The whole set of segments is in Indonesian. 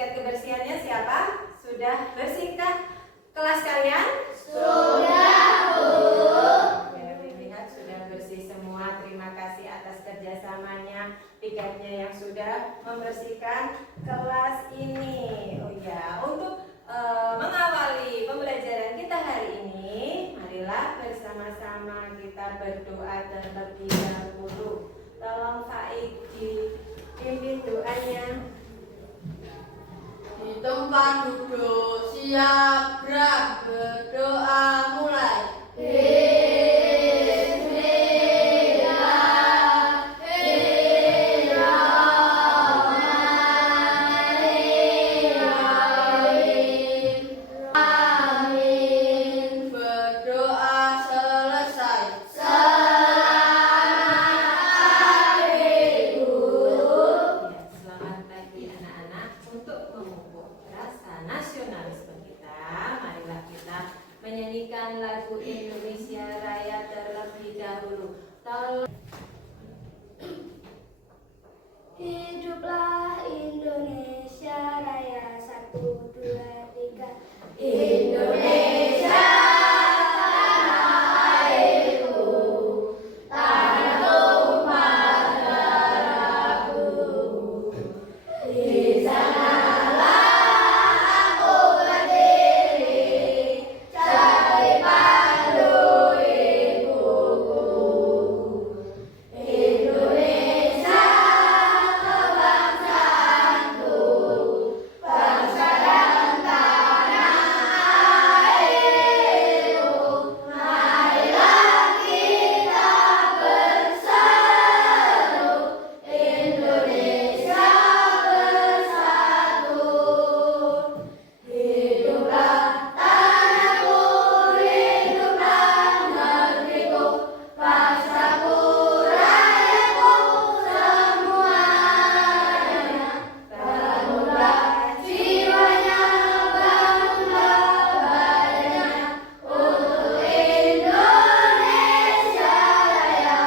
tingkat kebersihannya siapa? Sudah bersihkah kelas kalian? Sudah, Bu. Ya, dilihat sudah bersih semua. Terima kasih atas kerjasamanya piketnya yang sudah membersihkan kelas ini. Oh ya, untuk mengawali pembelajaran kita hari ini, marilah bersama-sama kita berdoa terlebih dahulu. Tolong Pak Igi pimpin doanya. Di tempat duduk siap gerak, berdoa mulai. Menyanyikan lagu Indonesia Raya terlebih dahulu. Hiduplah Indonesia Raya, 1, 2, 3. Indonesia tanah airku, tanah tumpah darahku. Di sanalah aku berdiri, cari pandu ibuku. Indonesia kebangsaanku, bangsa dan tanah airku. Marilah kita berseru, Indonesia bersatu. Hiduplah tanahku, hiduplah negeriku, bangsaku, rakyatku semuanya. Bangunlah jiwanya, bangunlah badannya, untuk Indonesia Raya.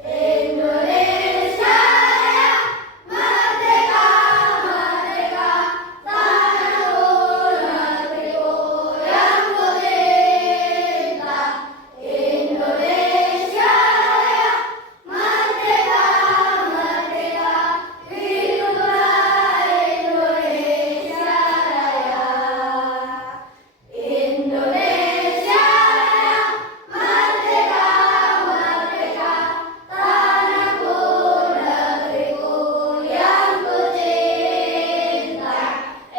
Indonesia Raya, merdeka, merdeka, tanahku, negeriku yang kucinta. Indonesia Raya, merdeka, merdeka, hiduplah Indonesia Raya. Indonesia Raya, merdeka, merdeka, tanahku, negeriku yang kucinta.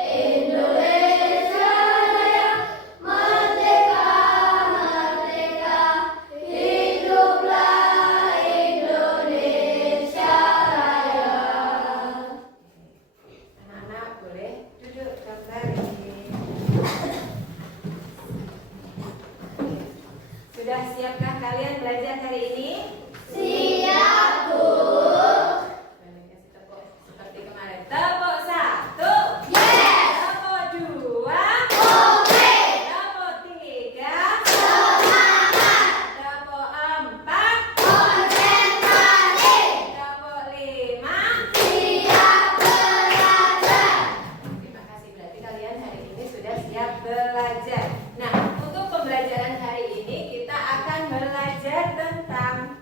Indonesia Raya, merdeka, merdeka, hiduplah Indonesia Raya. Anak-anak boleh duduk kembali. Sudah siapkah kalian belajar hari ini? Siap, Bu. Boleh kasih tepuk seperti kemarin. Tepuk 1. Yes. Tepuk 2. Oke. Tepuk 3. Semangat. Tepuk 4. Konsentrasi. Tepuk 5. Siap belajar. Terima kasih, berarti kalian hari ini sudah siap belajar. Nah, untuk pembelajaran hari ini kita akan belajar tentang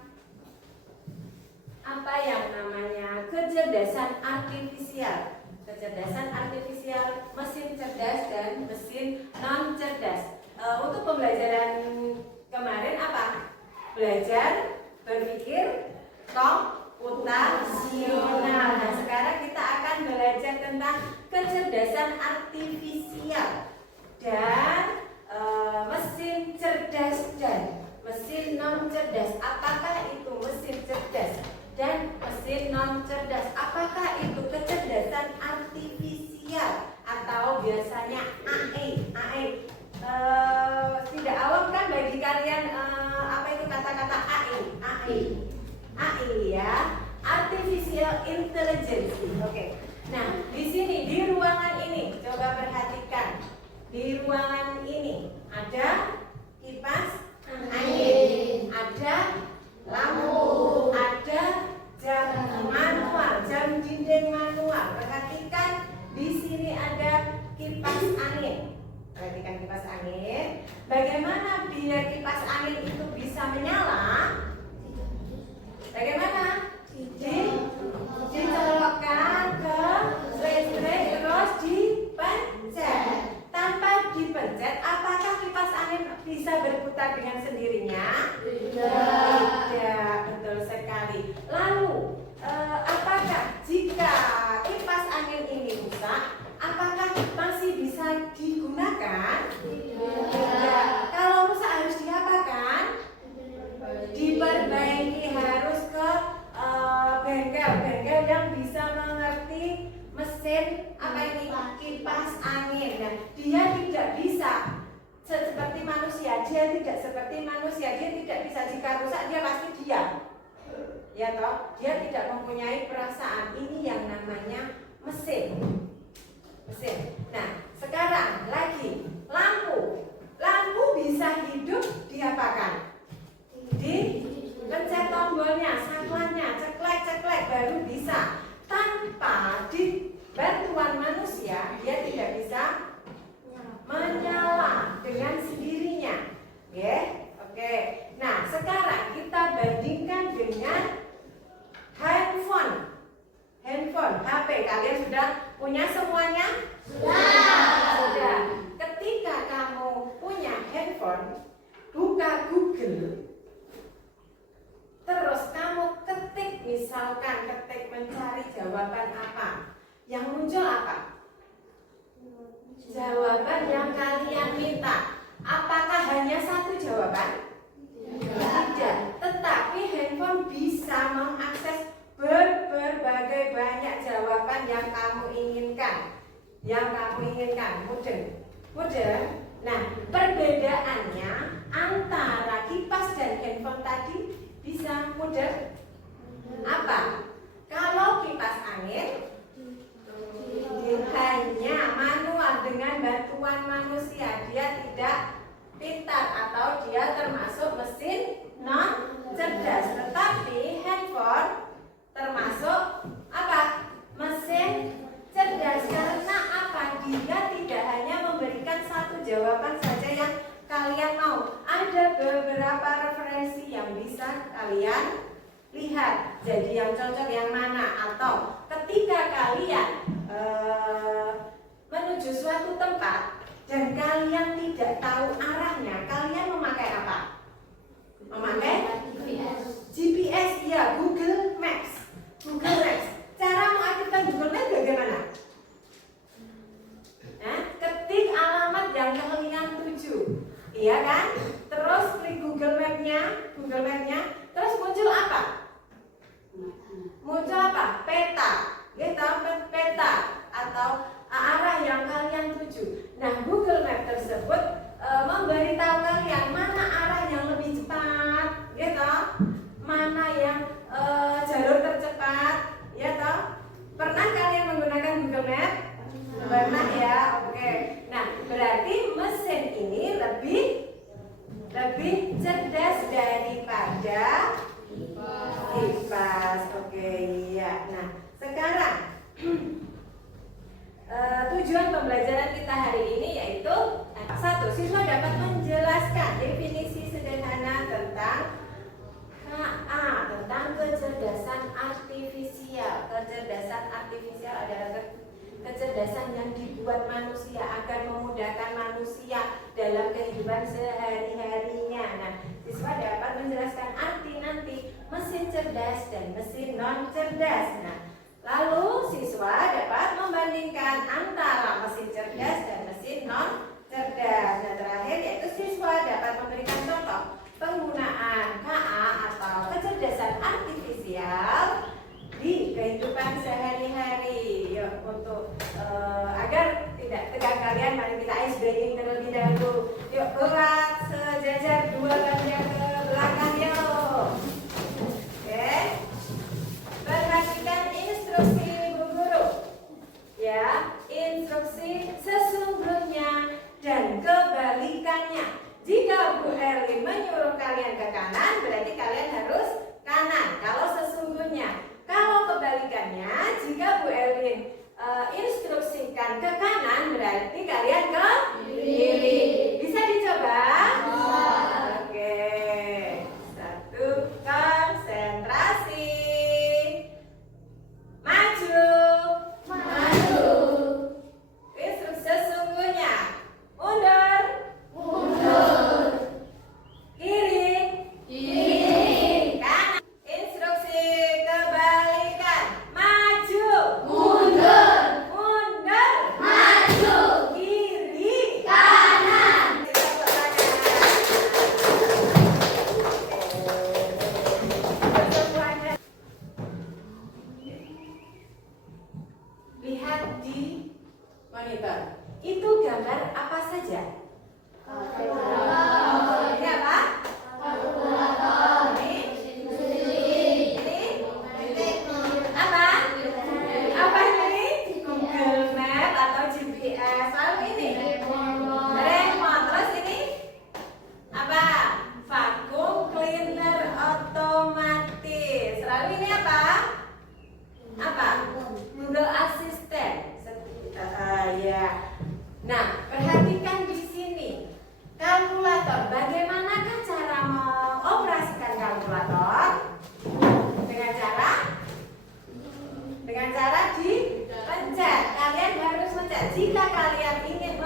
apa yang namanya kecerdasan artifisial. Kecerdasan artifisial, mesin cerdas dan mesin non cerdas. Untuk pembelajaran kemarin apa? Belajar berpikir komputasional. Nah, sekarang kita akan belajar tentang kecerdasan artifisial dan mesin cerdas dan mesin non cerdas. Apakah itu mesin cerdas dan mesin non cerdas? Apakah itu kecerdasan artifisial atau biasanya AI? Tidak awam kan bagi kalian apa itu kata-kata AI ya, artificial intelligence. Oke. Nah, di sini di ruangan ini coba perhatikan. Di ruangan ini ada kipas angin, ada lampu, ada jam manual, jam dinding kipas angin. Perhatikan kipas angin. Bagaimana biar kipas angin itu bisa menyala? Bagaimana? Dicolokkan ke listrik terus dipencet. Tanpa dipencet, apakah kipas angin bisa berputar dengan sendirinya? Tidak, betul sekali. Lalu, apakah jika kipas angin ini rusak, apakah masih bisa digunakan? Tidak. Kalau rusak harus diapakan? Diperbaiki, harus ke bengkel yang bisa mengerti mesin apa ini kipas angin. Nah, dia tidak bisa seperti manusia, dia tidak seperti manusia, dia tidak bisa jika rusak dia pasti diam. Ya toh, dia tidak mempunyai perasaan. Ini yang namanya mesin. Nah, sekarang lagi lampu. Lampu bisa hidup diapakan? Dipencet tombolnya, saklarnya, ceklek baru bisa. Tanpa bantuan manusia, dia tidak bisa menyala dengan sendirinya. Oke. Nah, sekarang kita bandingkan dengan handphone, HP. Kalian sudah punya semuanya? Sudah. Ketika kamu punya handphone, buka Google, terus kamu misalkan ketik mencari jawaban apa, yang muncul apa? Jawaban yang kalian minta. Apakah hanya satu jawaban? Tidak. Tetapi handphone bisa mengakses berbagai banyak jawaban yang kamu inginkan. Mudah. Nah, perbedaannya antara kipas dan handphone tadi bisa mudah apa? Kalau kipas angin hanya manual dengan bantuan manusia, dia tidak pintar atau dia termasuk mesin non cerdas. Tetapi handphone termasuk apa? Mesin cerdas. Karena apa? Dia tidak hanya memberikan satu jawaban saja yang kalian mau. Ada beberapa referensi yang bisa kalian lihat. Jadi yang cocok yang mana? Atau ketika kalian menuju suatu tempat dan kalian tidak tahu arahnya, kalian memakai apa? Memakai GPS, ya, Google Maps. Cara mengaktifkan Google Maps bagaimana? Ketik alamat yang kalian tuju, iya kan? Terus klik Google Map-nya, terus muncul apa? Peta, peta atau arah yang kalian tuju. Nah, Google Map tersebut memberitahu kalian mana arah yang lebih cepat, mana yang jalur tercepat, Pernah kalian menggunakan Google Map? Pernah ya, oke. Nah, berarti mesin ini lebih cerdas daripada kipas. Oke, iya. Nah, sekarang tujuan pembelajaran kita hari ini yaitu 1. Siswa dapat menjelaskan definisi sederhana tentang KA, tentang kecerdasan artifisial. Kecerdasan artifisial adalah kecerdasan yang dibuat manusia agar memudahkan manusia dalam kehidupan sehari-harinya. Nah, siswa dapat menjelaskan arti nanti mesin cerdas dan mesin non cerdas. Nah, lalu siswa dapat membandingkan antara mesin cerdas dan mesin non cerdas. Nah, terakhir yaitu siswa dapat memberikan contoh penggunaan KA atau kecerdasan artifisial di kehidupan sehari-hari. Yuk, untuk agar tidak tegang kalian, mari kita ice breaking terlebih dahulu. Yuk, gerak sejajar 2 bagian ke belakang yuk. Oke. Perhatikan instruksi Bu Guru. Ya, instruksi sesungguhnya dan kebalikannya. Jika Bu Erlin menyuruh kalian ke kanan, berarti kalian harus kanan. Kalau sesungguhnya. Kalau kebalikannya, jika Bu Erlin instruksikan ke kanan, berarti lihat di monitor. Itu gambar apa saja? Ini apa? Ini apa? Apa ini? Google Map atau GPS. Lalu ini remote. Terus ini apa? Vacuum cleaner otomatis. Lalu ini apa? Apa? Google Assistant. Ya. Nah, perhatikan di sini. Kalkulator. Bagaimanakah cara mengoperasikan kalkulator? Dengan cara dipencet. Kalian harus mencet. Jika kalian ingin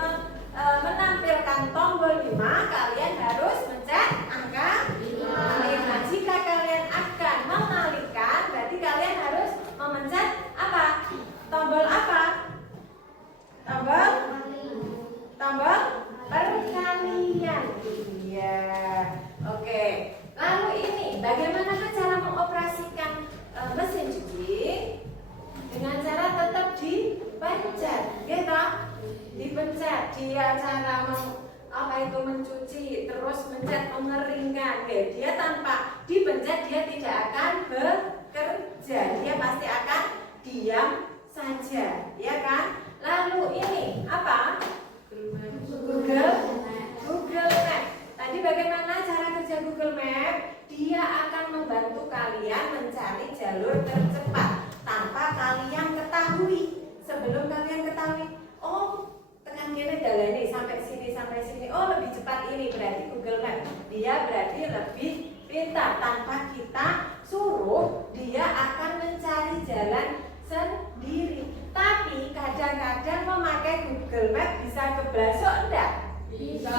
menampilkan tombol 5, kalian harus mencet angka 5. Jika kalian akan mengalihkan, berarti kalian harus memencet apa? Tombol apa? Tombol perkalian. Iya. Oke. Lalu ini bagaimana cara mengoperasikan mesin cuci? Dengan cara tetap dipencet, gitu. Dipencet. Dia cara mencuci, terus mencet mengeringkan. Dia tanpa dipencet dia tidak akan bekerja. Dia pasti akan diam saja, ya kan? Lalu ini apa? Google Map. Tadi bagaimana cara kerja Google Map? Dia akan membantu kalian mencari jalur tercepat tanpa kalian ketahui. Sebelum kalian ketahui, oh tekan kiri jalan ini sampai sini. Oh lebih cepat ini, berarti Google Map. Dia berarti lebih pintar. Tanpa kita suruh, dia akan mencari jalan sendiri. Tapi kadang-kadang memakai Google Map bisa keblasok enggak? Bisa,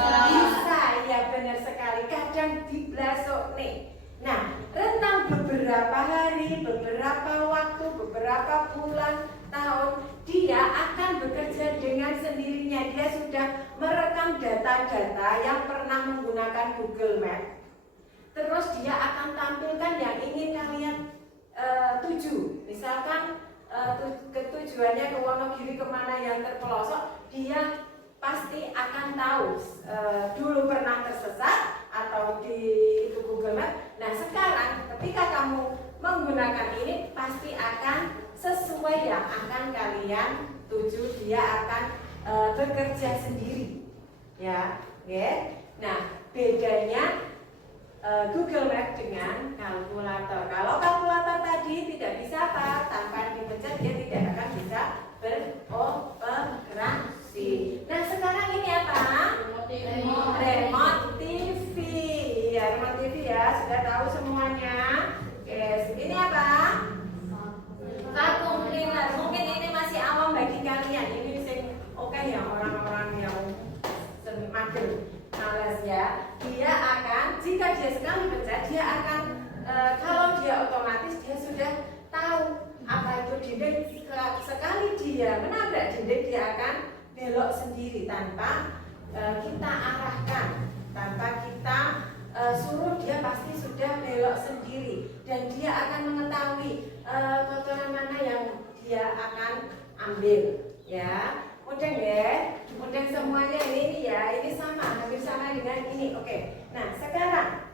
ya benar sekali. Kadang diblasok nih. Nah, rentang beberapa hari, beberapa waktu, beberapa bulan, tahun, dia akan bekerja dengan sendirinya. Dia sudah merekam data-data yang pernah menggunakan Google Map. Terus dia akan tampilkan yang ingin kalian tuju. Misalkan ketujuannya ke Wonogiri kemana yang terpelosok, dia pasti akan tahu dulu pernah tersesat atau di itu Google Map. Nah sekarang ketika kamu menggunakan ini pasti akan sesuai yang akan kalian tuju. Dia akan bekerja sendiri, ya. Nah bedanya Google Map dengan kalkulator. Kalau kalkulator tadi tidak bisa apa? Tanpa dipencet dia tidak akan bisa beroperasi. Nah sekarang ini apa? Remote TV. Ya, remote TV ya, sudah tahu semuanya. Ini apa? Vacuum cleaner. Mungkin ini masih awam bagi kalian. Ini oke ya, orang-orang yang mager, males ya. Dia akan, jika dia sekali pencet, dia akan kalau dia otomatis dia sudah tahu apa itu dinding. Sekali dia menabrak dinding, dia akan belok sendiri tanpa kita arahkan, tanpa kita suruh. Dia pasti sudah belok sendiri dan dia akan mengetahui kotoran mana yang dia akan ambil, ya. Mudeng ya, mudeng semuanya ini ya, ini sama, hampir sama dengan ini. Oke, nah sekarang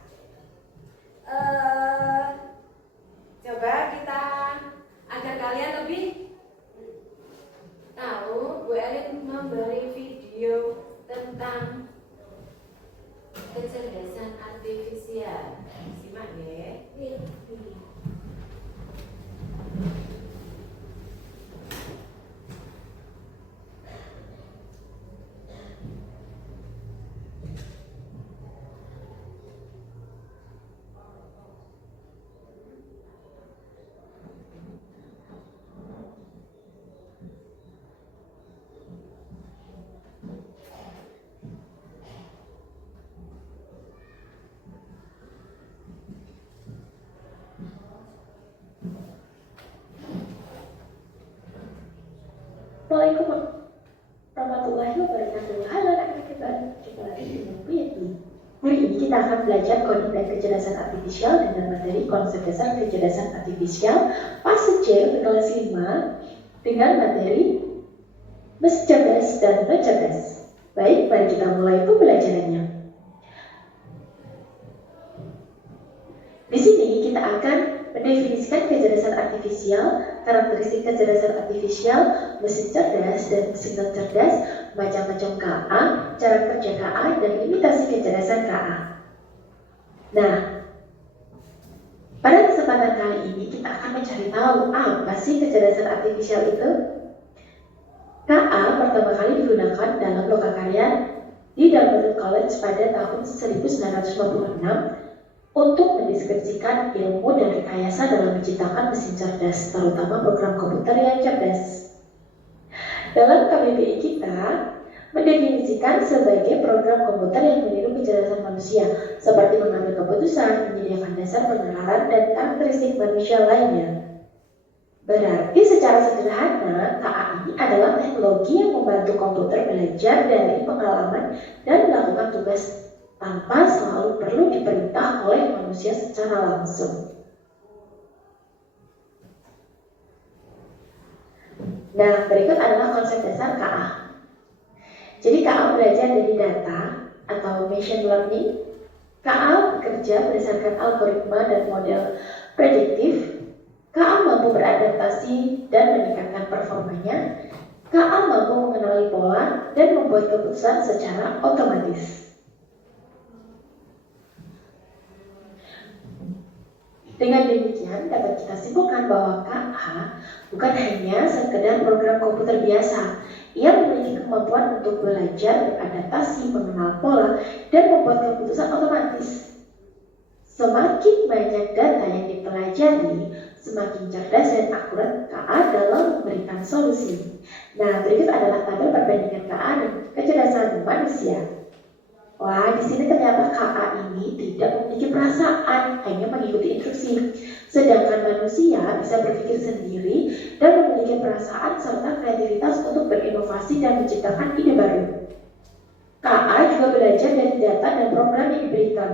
coba kita agar kalian lebih tahu, Bu Elin memberi video tentang kecerdasan artifisial. Simak ya. Waalaikumsalam warahmatullahi wabarakatuh. Halo anak-anak baru, jumpa lagi dengan Bu Yeti. Hari ini kita akan belajar coding dan kecerdasan artifisial dengan materi konsep dasar kecerdasan artifisial fase C untuk kelas 5 dengan materi mesin cerdas dan non cerdas. Baik, mari kita mulai pembelajarannya. Di sini kita akan mendefinisikan kecerdasan artifisial, karakteristik kecerdasan artifisial, mesin cerdas dan mesin non cerdas, macam-macam KA, cara kerja KA, dan limitasi kecerdasan KA. Nah, pada kesempatan kali ini kita akan mencari tahu apa sih kecerdasan artifisial itu. KA pertama kali digunakan dalam lokakarya di Dartmouth College pada tahun 1956 untuk mendeskripsikan ilmu dan rekayasa dalam menciptakan mesin cerdas, terutama program komputer yang cerdas. Dalam KBBI kita mendefinisikan sebagai program komputer yang meniru kecerdasan manusia, seperti mengambil keputusan, menyediakan dasar penalaran, dan karakteristik manusia lainnya. Berarti secara sederhana, KA ini adalah teknologi yang membantu komputer belajar dari pengalaman dan melakukan tugas tanpa selalu perlu diperintah oleh manusia secara langsung. Nah, berikut adalah konsep dasar KA. Jadi KA belajar dari data atau machine learning. KA bekerja berdasarkan algoritma dan model prediktif. KA mampu beradaptasi dan meningkatkan performanya. KA mampu mengenali pola dan membuat keputusan secara otomatis. Dengan demikian dapat kita simpulkan bahwa KA bukan hanya sekedar program komputer biasa. Ia memiliki kemampuan untuk belajar, beradaptasi, mengenal pola, dan membuat keputusan otomatis. Semakin banyak data yang dipelajari, semakin cerdas dan akurat KA dalam memberikan solusi. Nah, berikut adalah tabel perbandingan KA dan kecerdasan manusia. Wah, di sini ternyata KA ini tidak memiliki perasaan, hanya mengikuti instruksi. Sedangkan manusia bisa berpikir sendiri dan memiliki perasaan serta kreativitas untuk berinovasi dan menciptakan ide baru. KA juga belajar dari data dan program yang diberikan,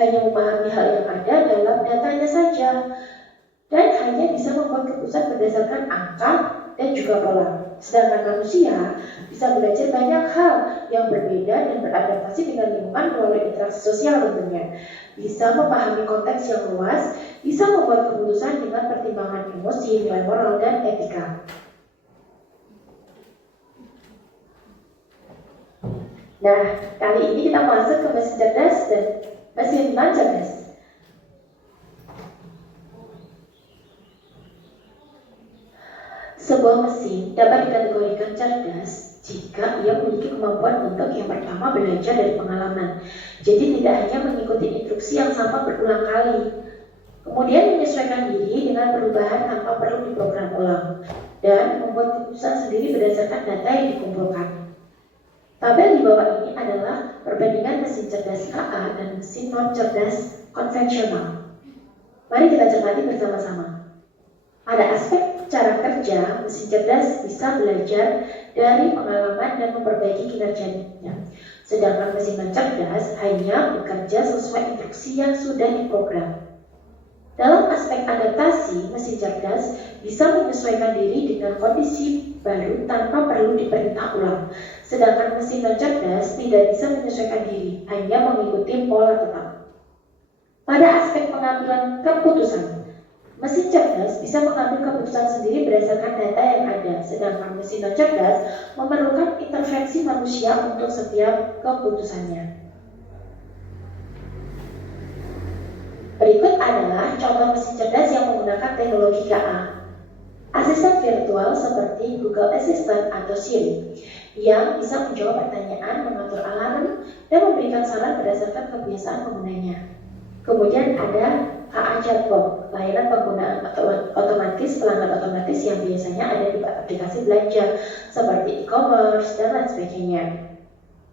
hanya memahami hal yang ada dalam datanya saja, dan hanya bisa membuat keputusan berdasarkan angka dan juga pola. Sedangkan manusia bisa belajar banyak hal yang berbeda dan beradaptasi dengan lingkungan melalui interaksi sosial tentunya. Bisa memahami konteks yang luas, bisa membuat keputusan dengan pertimbangan emosi, nilai moral, dan etika. Nah, kali ini kita masuk ke mesin cerdas dan mesin non cerdas. Sebuah mesin dapat dikategorikan cerdas jika ia memiliki kemampuan untuk yang pertama belajar dari pengalaman. Jadi tidak hanya mengikuti instruksi yang sama berulang kali. Kemudian menyesuaikan diri dengan perubahan tanpa perlu diprogram ulang. Dan membuat keputusan sendiri berdasarkan data yang dikumpulkan. Tabel di bawah ini adalah perbandingan mesin cerdas KA dan mesin non cerdas konvensional. Mari kita cermati bersama-sama. Pada aspek cara kerja, mesin cerdas bisa belajar dari pengalaman dan memperbaiki kinerjanya. Sedangkan mesin non cerdas hanya bekerja sesuai instruksi yang sudah diprogram. Dalam aspek adaptasi, mesin cerdas bisa menyesuaikan diri dengan kondisi baru tanpa perlu diperintah ulang. Sedangkan mesin non cerdas tidak bisa menyesuaikan diri, hanya mengikuti pola tetap. Pada aspek pengambilan keputusan, mesin cerdas bisa mengambil keputusan sendiri berdasarkan data yang ada, sedangkan mesin non cerdas memerlukan intervensi manusia untuk setiap keputusannya. Berikut adalah contoh mesin cerdas yang menggunakan teknologi KA. Asisten virtual seperti Google Assistant atau Siri yang bisa menjawab pertanyaan, mengatur alarm, dan memberikan saran berdasarkan kebiasaan penggunanya. Kemudian ada KA Chatbot, layanan penggunaan otomatis, pelanggan otomatis yang biasanya ada di aplikasi belanja seperti e-commerce dan lain sebagainya.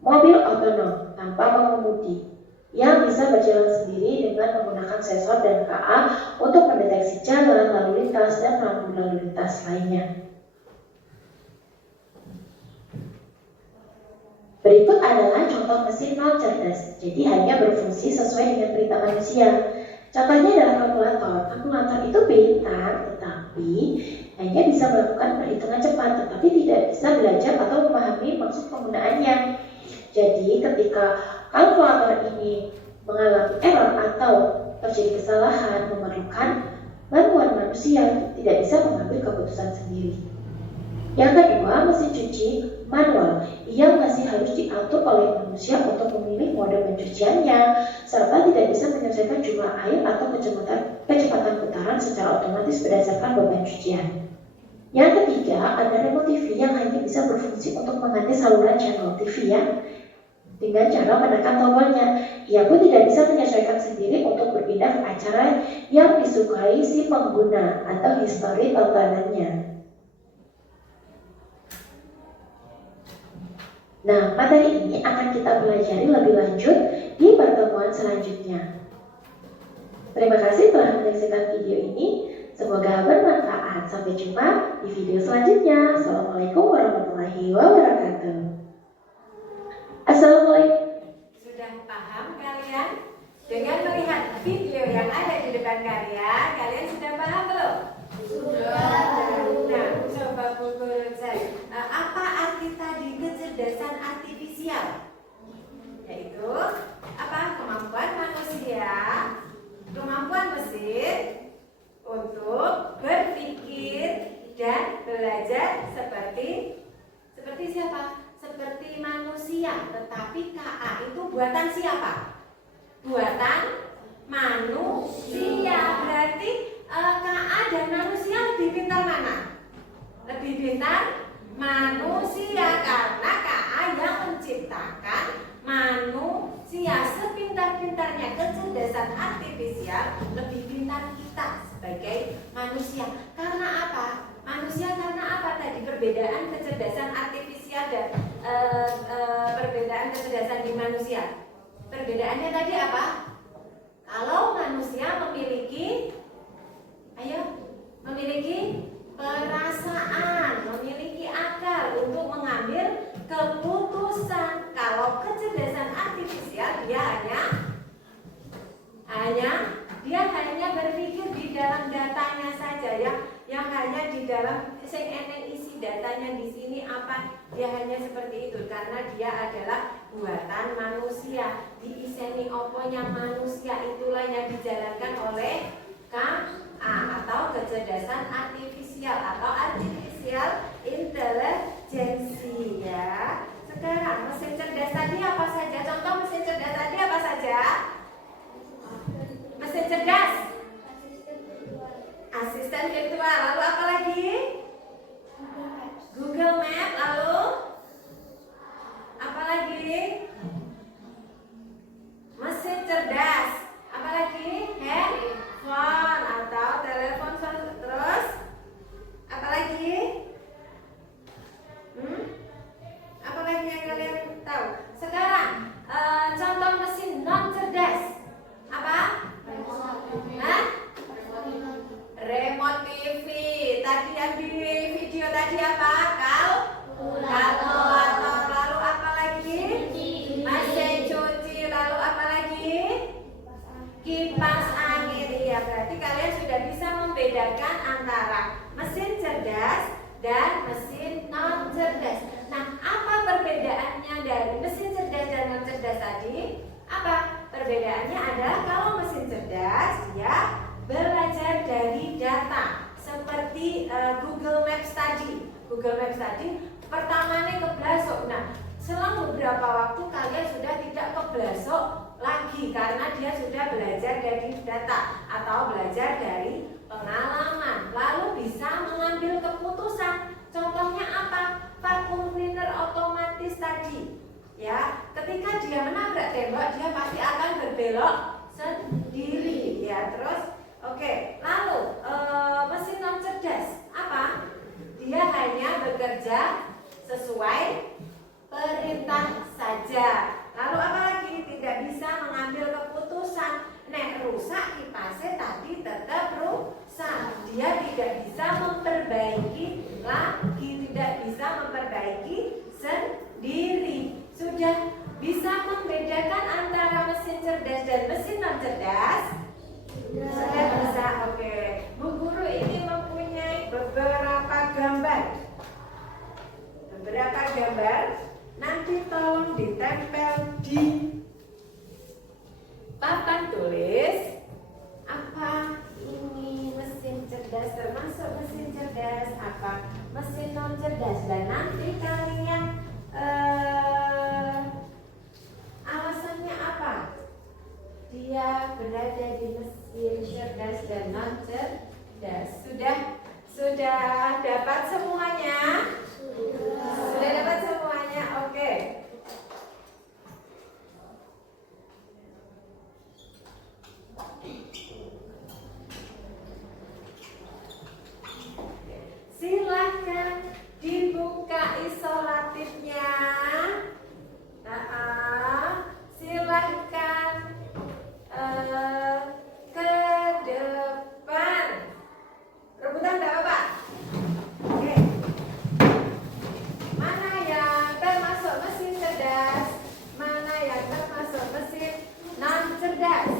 Mobil otonom tanpa pengemudi yang bisa berjalan sendiri dengan menggunakan sensor dan KA untuk mendeteksi jalan, lalu lintas, dan lampu lalu lintas lainnya. Berikut adalah contoh mesin non cerdas, jadi hanya berfungsi sesuai dengan perintah manusia. Contohnya adalah kalkulator. Kalkulator itu pintar, tetapi hanya bisa melakukan perhitungan cepat, tetapi tidak bisa belajar atau memahami maksud penggunaannya. Jadi ketika kalkulator ini mengalami error atau terjadi kesalahan, memerlukan bantuan manusia, tidak bisa mengambil keputusan sendiri. Yang kedua, mesin cuci manual. Ia masih harus diatur oleh manusia untuk memilih mode pencuciannya, serta tidak bisa menyelesaikan jumlah air atau kecepatan putaran secara otomatis berdasarkan beban cucian. Yang ketiga, ada remote TV yang hanya bisa berfungsi untuk mengganti saluran channel TV dengan cara menekan tombolnya. Ia pun tidak bisa menyesuaikan sendiri untuk berpindah ke acara yang disukai si pengguna atau histori tontonannya. Nah, materi ini akan kita pelajari lebih lanjut di pertemuan selanjutnya. Terima kasih telah menyaksikan video ini. Semoga bermanfaat. Sampai jumpa di video selanjutnya. Assalamualaikum warahmatullahi wabarakatuh. Assalamualaikum. Sudah paham kalian? Dengan melihat video yang ada di depan kalian sudah paham belum? Sudah. Nah, coba Bu Guru cek. Apa arti tadi kecerdasan artifisial? Yaitu apa? Kemampuan manusia, kemampuan mesin untuk berpikir dan belajar seperti siapa? Seperti manusia. Tetapi KA itu buatan siapa? Buatan manusia. Berarti KA dan manusia lebih pintar mana? Lebih pintar manusia, karena KA yang menciptakan manusia. Sepintar-pintarnya kecerdasan artifisial, lebih pintar kita sebagai manusia. Karena apa? Manusia karena apa tadi? Perbedaan kecerdasan artifisial dan perbedaan kecerdasan di manusia. Perbedaannya tadi apa? Kalau manusia memiliki perasaan, memiliki akal untuk mengambil keputusan. Kalau kecerdasan artifisial dia hanya berpikir di dalam datanya saja, yang hanya di dalam isi datanya di sini apa, dia hanya seperti itu karena dia adalah buatan manusia. Diiseni opo-nya manusia, itulah yang dijalankan oleh KA atau kecerdasan artifisial atau artificial intelligence ya. Sekarang mesin cerdas tadi apa saja? Contoh mesin cerdas tadi apa saja? Mesin cerdas, asisten virtual, lalu apa lagi? Google Map, lalu apa lagi? Mesin cerdas, apa lagi? Handphone atau telepon, terus apa lagi? Apa lagi yang kalian tahu? Sekarang contoh mesin non cerdas apa? Remote TV. Tadi yang di video tadi apa? Kalkulator. Lalu apa lagi? Mesin cuci. Lalu apa lagi? Kipas angin. Ya, berarti kalian sudah bisa membedakan antara mesin cerdas dan mesin non cerdas. Nah, apa perbedaannya dari mesin cerdas dan non cerdas tadi? Apa? Perbedaannya adalah kalau mesin cerdas dia belajar dari data seperti Google Maps tadi. Google Maps tadi pertamanya keblasok. Nah, selang beberapa waktu kalian sudah tidak keblasok lagi karena dia sudah belajar dari data atau belajar dari pengalaman, lalu bisa mengambil keputusan. Contohnya apa? Vacuum cleaner otomatis tadi. Ya, ketika dia menabrak tembok, dia pasti akan berbelok sendiri. Ya, terus oke. Lalu mesin non cerdas apa? Dia hanya bekerja sesuai perintah saja. Lalu apa lagi? Tidak bisa mengambil keputusan. Nek rusak kipasnya tadi tetap rusak. Dia tidak bisa memperbaiki lagi, tidak bisa memperbaiki sendiri. Sudah bisa membedakan antara mesin cerdas dan mesin non cerdas? Sudah bisa. Oke. Bu Guru ini mempunyai beberapa gambar, nanti tolong ditempel di papan tulis. Apa ini mesin cerdas, termasuk mesin cerdas, apa mesin non cerdas, dan nanti kalian alasannya apa dia berada di mesin cerdas dan non cerdas. Sudah dapat semuanya? Sudah dapat semuanya? Oke. Silahkan dibuka isolatifnya. Silahkan ke depan. Rebutan enggak apa-apa? Oke. Mana yang termasuk mesin cerdas? Mana yang termasuk mesin non cerdas?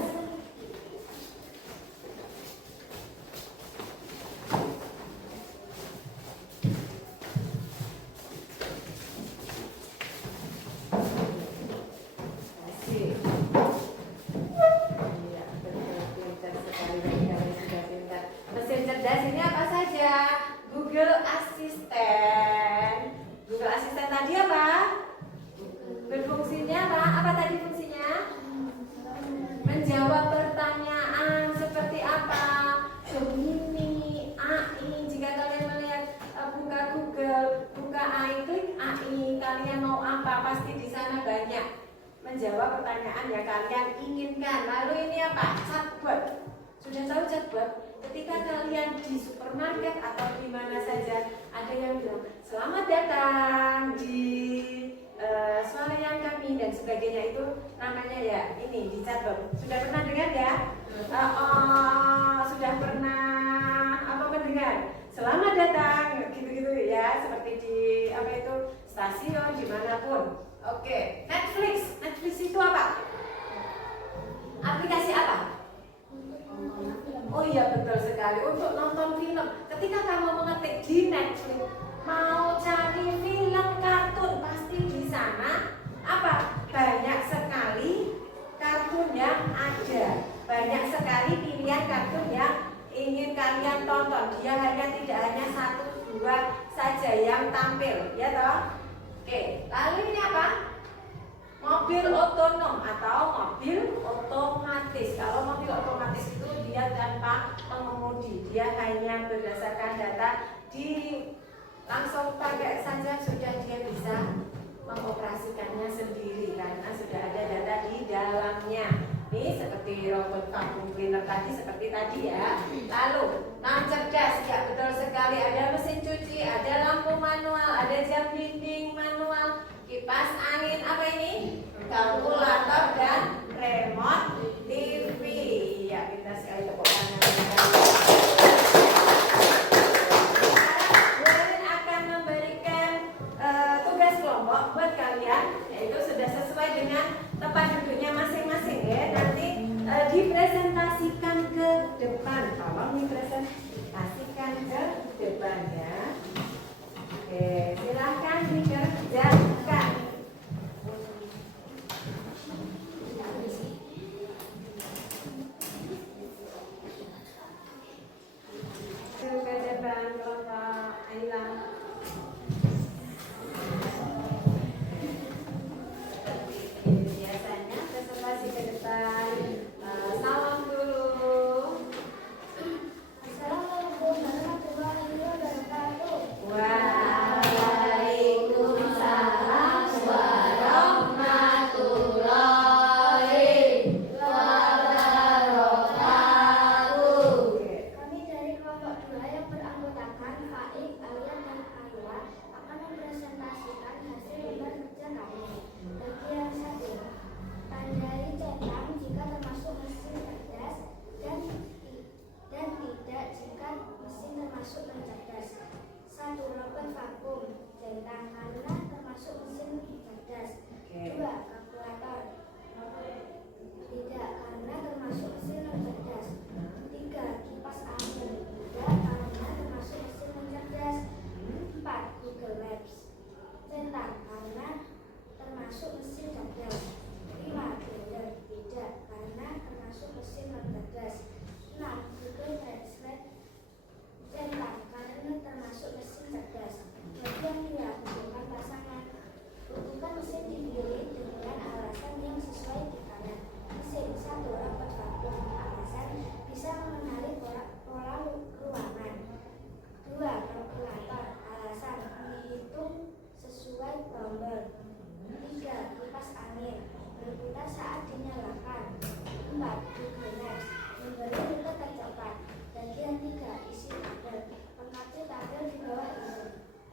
Mesin cerdas ini apa saja? Google Assistant. Google Assistant tadi apa? Berfungsinya apa? Apa tadi fungsinya? Menjawab pertanyaan seperti apa? Gemini, AI. Jika kalian melihat buka Google, buka AI, klik AI, kalian mau apa? Pasti di sana banyak menjawab pertanyaan yang kalian inginkan. Lalu ini apa? Chatbot. Sudah tahu chatbot? Ketika kalian di supermarket atau di mana saja ada yang bilang selamat datang di swalayan kami dan sebagainya, itu namanya ya ini di chatbot. Sudah pernah dengar ya? Sudah pernah apa mendengar? Selamat datang gitu-gitu ya, seperti di apa itu stasiun dimanapun. Oke, Netflix. Netflix itu apa? Aplikasi apa? Oh iya, betul sekali, untuk nonton film. Ketika kamu mengetik di Netflix mau cari film kartun, pasti di sana apa? Banyak sekali kartun yang ada. Banyak sekali pilihan kartun yang ingin kalian tonton. Dia tidak hanya 1, 2 saja yang tampil, ya toh? Oke, lalu ini apa? Mobil otonom atau mobil otomatis. Kalau mobil otomatis itu dia tanpa pengemudi, dia hanya berdasarkan data langsung pakai saja sudah dia bisa mengoperasikannya sendiri karena sudah ada data di dalamnya. Ini seperti robot vacuum cleaner tadi, seperti tadi ya. Lalu non cerdas, ya betul sekali, ada mesin cuci, ada lampu manual, ada jam dinding manual, kipas angin, apa ini? Kalkulator dan remote TV. Ya, kita sekali tepuk tangan. Sekarang akan memberikan tugas kelompok buat kalian, yaitu sudah sesuai dengan tempat duduknya masing-masing ya. Nanti dipresentasikan ke depan. Tolong dipresentasikan ke depan ya. Oke, silakan dikerjakan. Ke depan kelompok Aila. Biasanya presentasi ke depan. Salam dulu. Assalamualaikum warahmatullahi wabarakatuh. Waalaikumsalam warahmatullahi wabarakatuh. Kami dari kelompok 2 yang beranggotakan Faik, Alian, dan Ayla akan mempresentasikan hasil lembar kerja kami. Bagian 1. Tandai centang jika termasuk mesin cerdas dan tidak jika mesin termasuk non cerdas. 1. Robot vakum centang karena termasuk mesin cerdas. 2. Kalkulator tidak karena termasuk mesin non cerdas. 3. Kipas angin tidak karena termasuk mesin non cerdas. 4. Google Maps centang karena termasuk mesin cerdas. 5. Blender tidak karena termasuk mesin cerdas. 6. Google Translate centang karena termasuk mesin cerdas. Bagian 2. Hubungan pasangan. Hubungan mesin dipilih dengan alasan yang sesuai di kanan. Mesin 1. Robot vakum. Alasan bisa mengenali pola ruangan. 2. Kalkulator. Alasan menghitung sesuai tombol. 3. Kipas angin berputar saat dinyalakan. 4. Google Maps memberi rute tercepat. Bagian 3. Isi tabel. Mengacu tabel di bawah ini.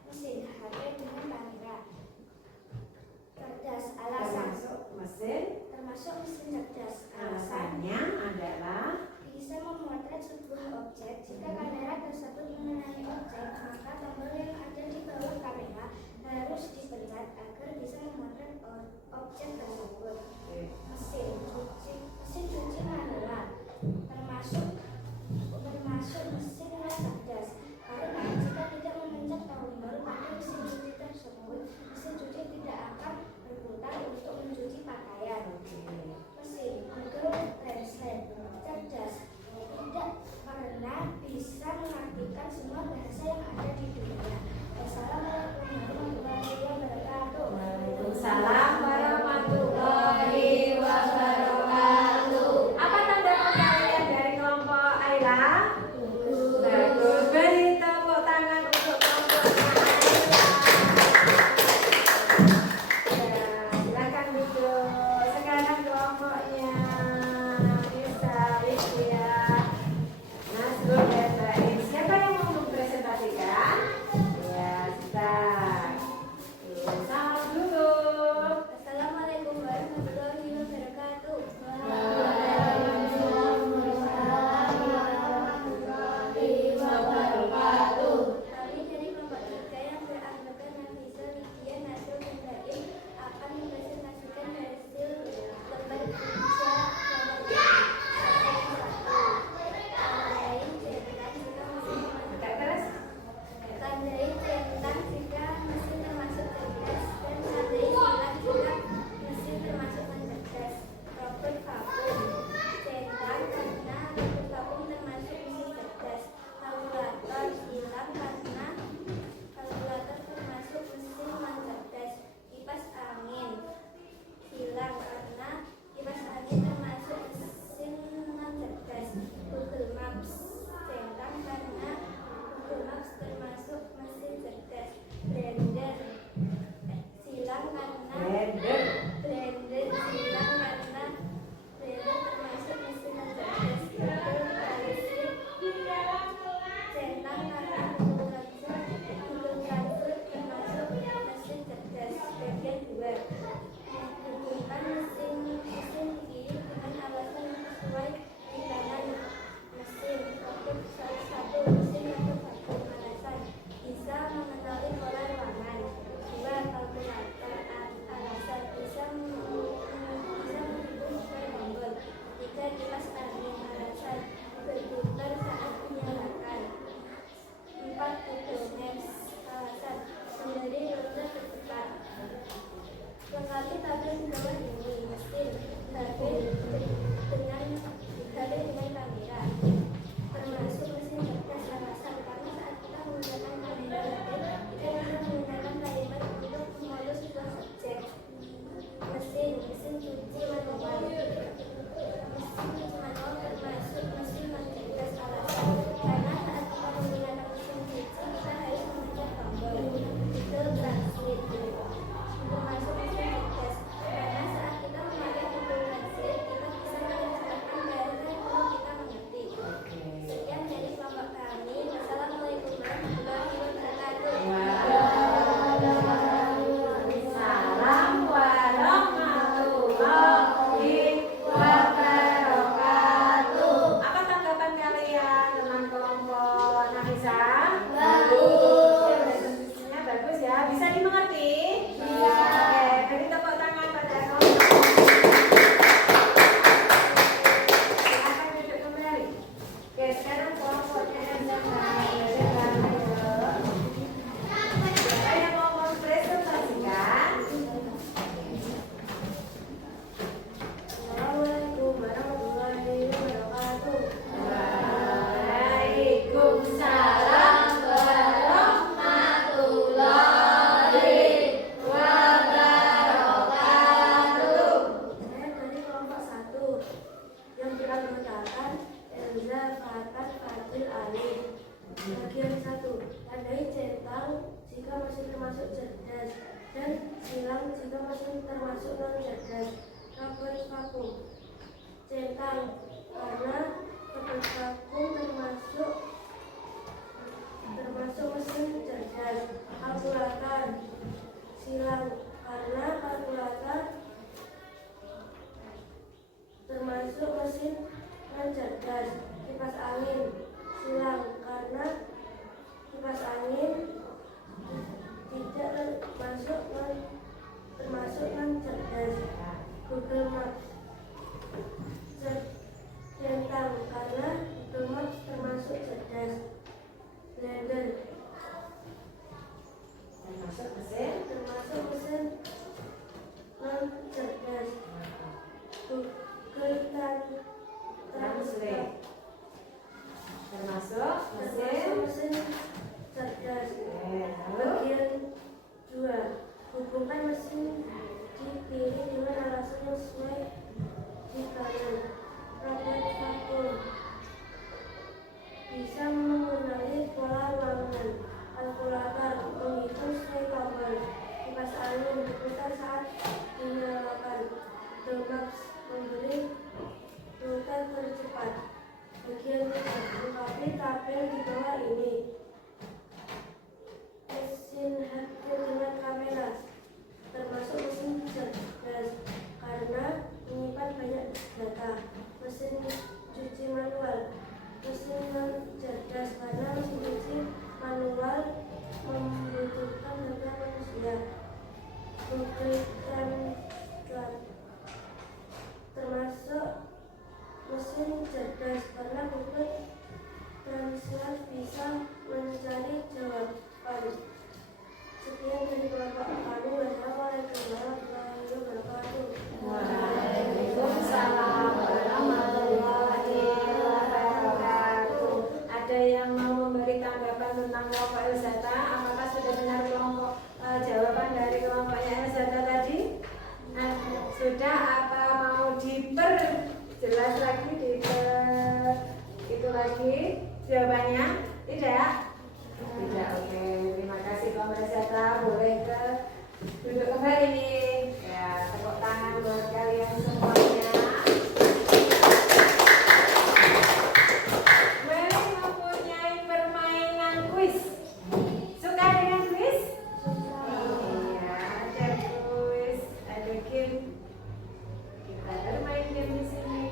Mesin HP dengan kamera. Cerdas. Alasan termasuk mesin cerdas. Alasannya adalah Bisa memotret sebuah objek. Jika kamera tersebut mengenai objek, maka tombol yang ada di bawah kamera harus dipencet agar bisa memotret objek tersebut. Mesin cuci manual termasuk mesin yang cerdas karena jika tidak memencet tombol pada mesin cuci tersebut, mesin cuci tidak akan berputar untuk mencuci pakaian. Mesin Google Translate cerdas tidak karena bisa mengartikan semua bahasa yang ada di dunia. Wassalamualaikum warahmatullahi wabarakatuh. Waalaikumsalam warahmatullahi wabarakatuh. Apa tanda penilaian dari kelompok Ayla? silang jika mesin termasuk non cerdas. Robot vakum. Centang karena robot vakum termasuk mesin cerdas. Kalkulator. Silang karena kalkulator termasuk mesin non cerdas. Kipas angin. Silang karena kipas angin tidak termasuk non cerdas. Google Maps. Centang karena Google Maps termasuk cerdas. Blender Termasuk mesin non cerdas. Google Translate. Termasuk mesin cerdas. Lalu Bagian 2. Hubungkan mesin di kiri dengan alasan yang sesuai di kanan. Robot vakum bisa mengenali pola ruangan. Kalkulator menghitung sesuai tabel. Kipas angin diputar saat dinyalakan. Google Maps memberi rute tercepat. Bagian 3. Lengkapi tabel di bawah ini. Mesin HP dengan kamera termasuk mesin cerdas karena menyimpan banyak data. Mesin cuci manual. Mesin non cerdas karena mesin cuci manual membutuhkan tenaga manusia. Google Translate termasuk mesin cerdas karena Google Translate bisa mencari jawaban. Sekian dari kelompok kami. Wassalamualaikum warahmatullahi wabarakatuh. Waalaikumsalam warahmatullahi wabarakatuh. Ada yang mau memberi tanggapan tentang kelompok Elzata? Apakah sudah benar kelompok jawaban dari kelompoknya Elzata tadi? Sudah, apa mau diperjelas lagi, itu lagi jawabannya? Tidak? Tidak, oke. Terima kasih kelompok Elzata. Boleh ke duduk kembali. Ya, tepuk tangan buat kalian semuanya. Meli mempunyai permainan kuis. Suka dengan kuis? Iya, ada kuis, ada game. Kita bermain game di sini.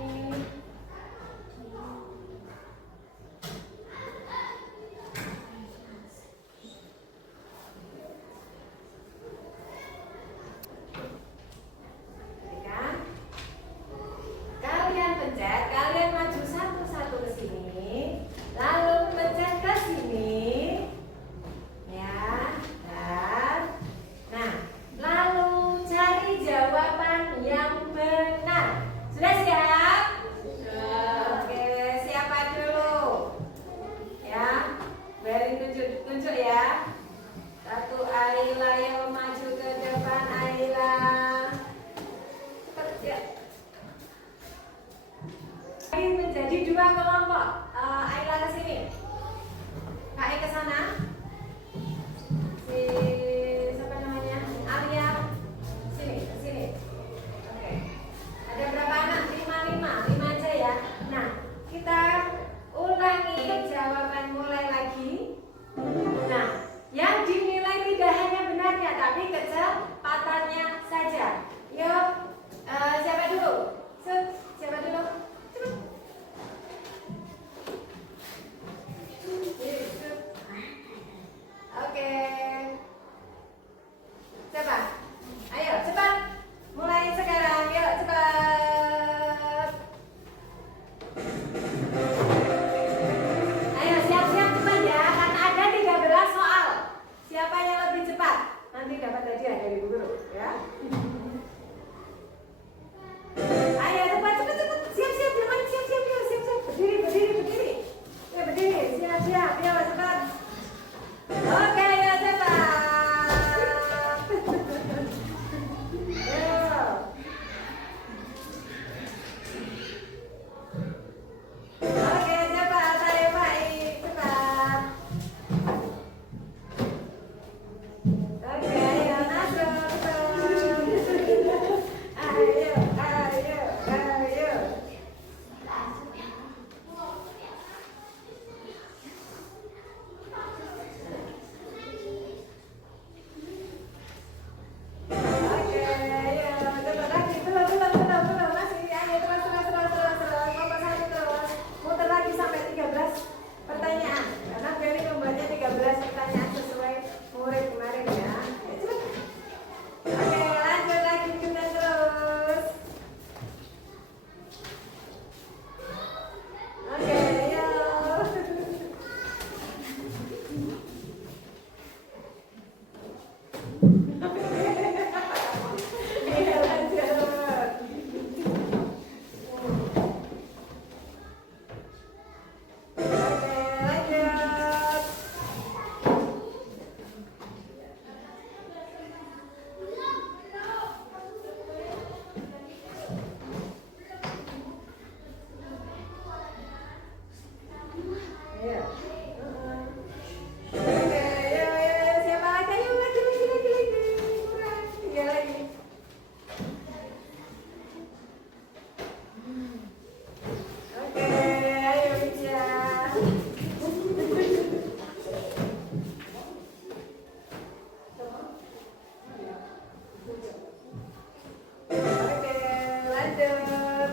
lanjut.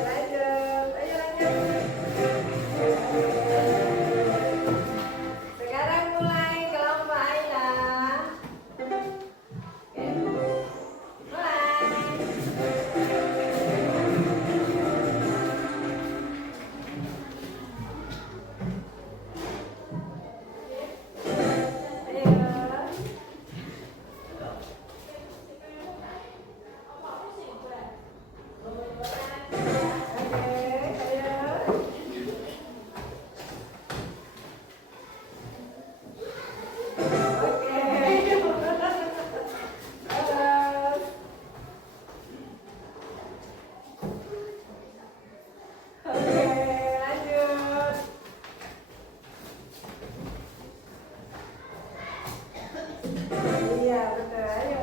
Lanjut, ayo lanjut. Sekarang mulai kelompok Aila. Oke. Mulai. Iya, betul. Ayo.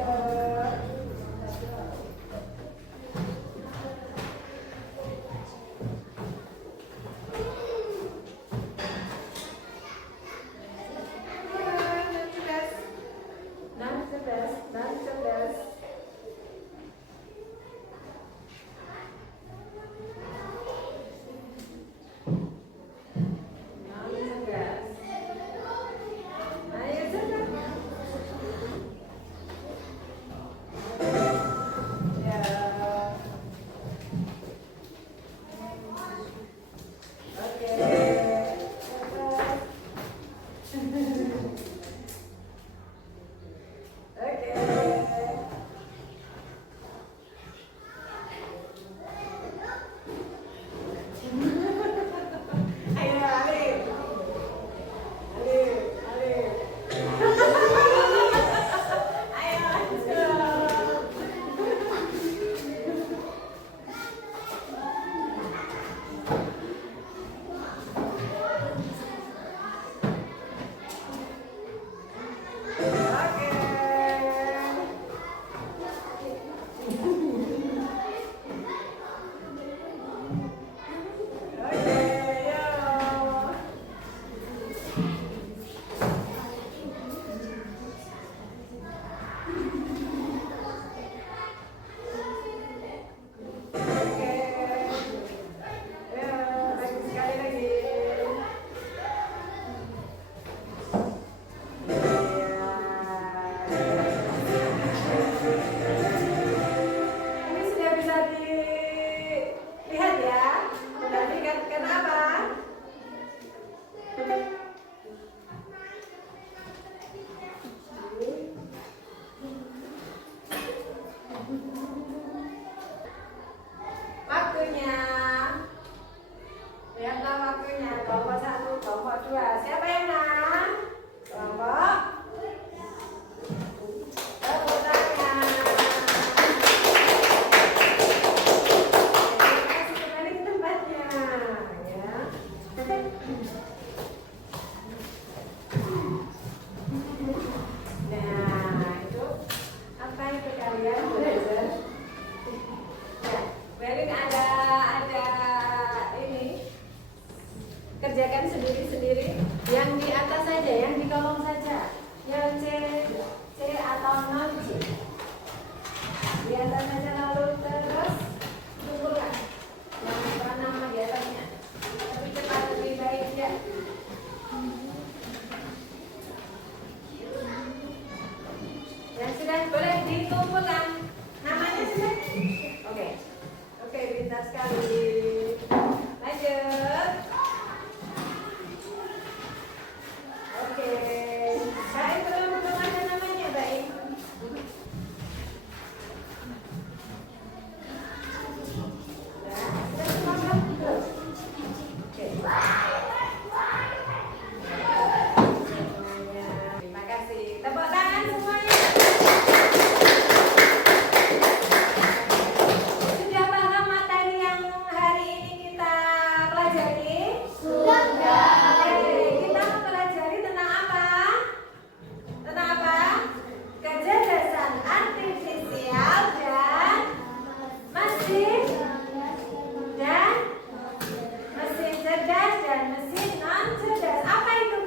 mesin cerdas dan mesin non cerdas. Apa itu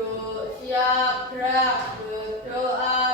duduk, siap gerak, berdoa.